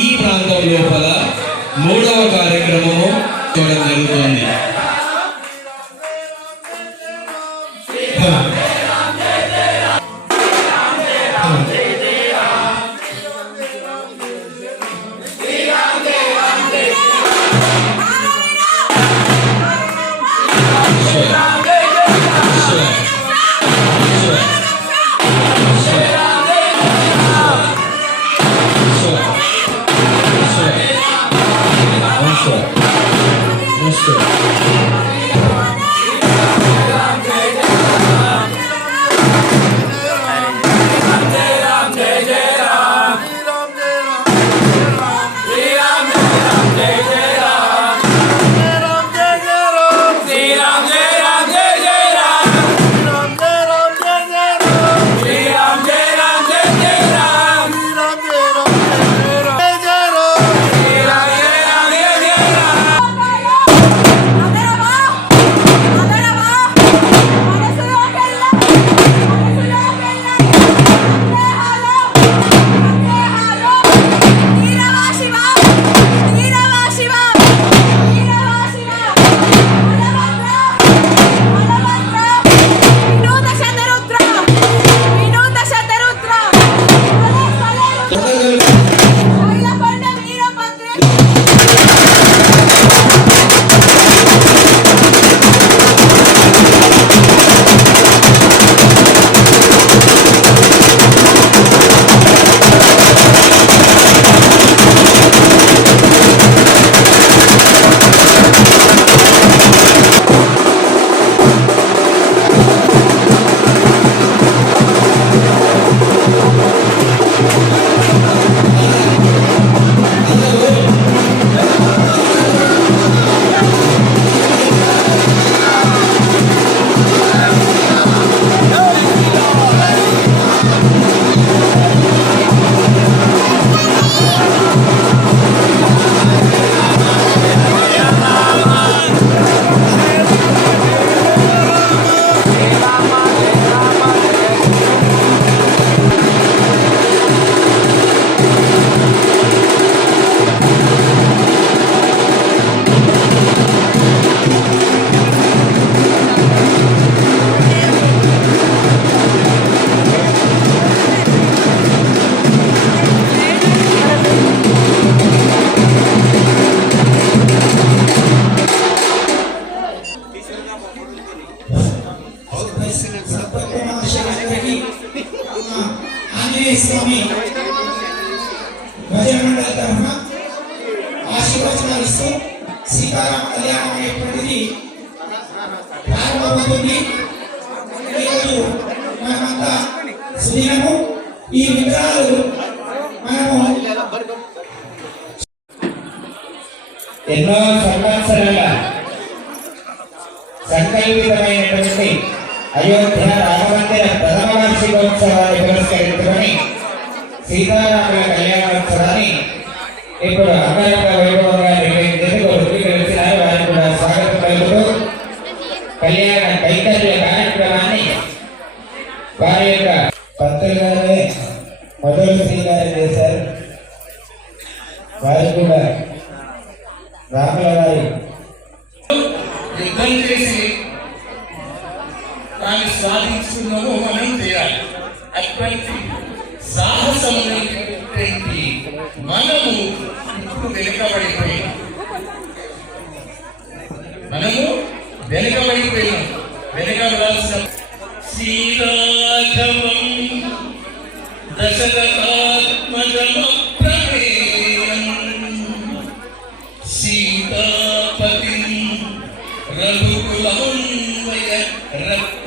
ఈ ప్రాంతం లోపల మూడవ కార్యక్రమము చూడడం జరుగుతుంది. して。ఆంజనేయ స్వామి భజన మండలి తరఫున ఆశీర్వచనాలు ఇస్తూ సీతారామ కళ్యాణం అనేటువంటిది ప్రారంభమవుతుంది ఈరోజు మనమంతా ఈ విగ్రహాలు మనము ఎన్నో సంవత్సరాల సంకల్పితమైనటువంటి అయోధ్య రామమందిర ప్రథమ వార్షికోత్సవాన్ని పురస్కరించుకొని సీతారాముల కళ్యాణోత్సవాన్ని ఇప్పుడు అంగరంగ వైభవంగా నిర్వహించేందుకు ధృవీకరించినారు వారికి కూడా స్వాగతం కలుగుతూ కళ్యాణ కైతల్య కార్యక్రమాన్ని వారి యొక్క పంతులు గారే మొదలు శ్రీకారం చేశారు. వారు కూడా రాముల వారి యుద్ధం చేసి దాన్ని సాధించుకున్నామో మనం చేయాలి? అటువంటి సాహసమైనటువంటి మనము ఇప్పుడు వెనుకబడిపోయాం మనము వెనుకబడిపోయాం వెనుకబడాల్సిన శ్రీరాఘవం దశరథాత్మజమప్రమేయం సీతాపతి రఘుకులం రత్నదీపం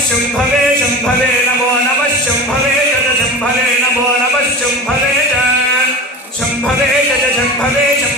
శంభవే శంభవే నమో నమ శంభవే జయ శంభవే నమో నమ శంభవే శంభవే జయ శంభవే శంభవే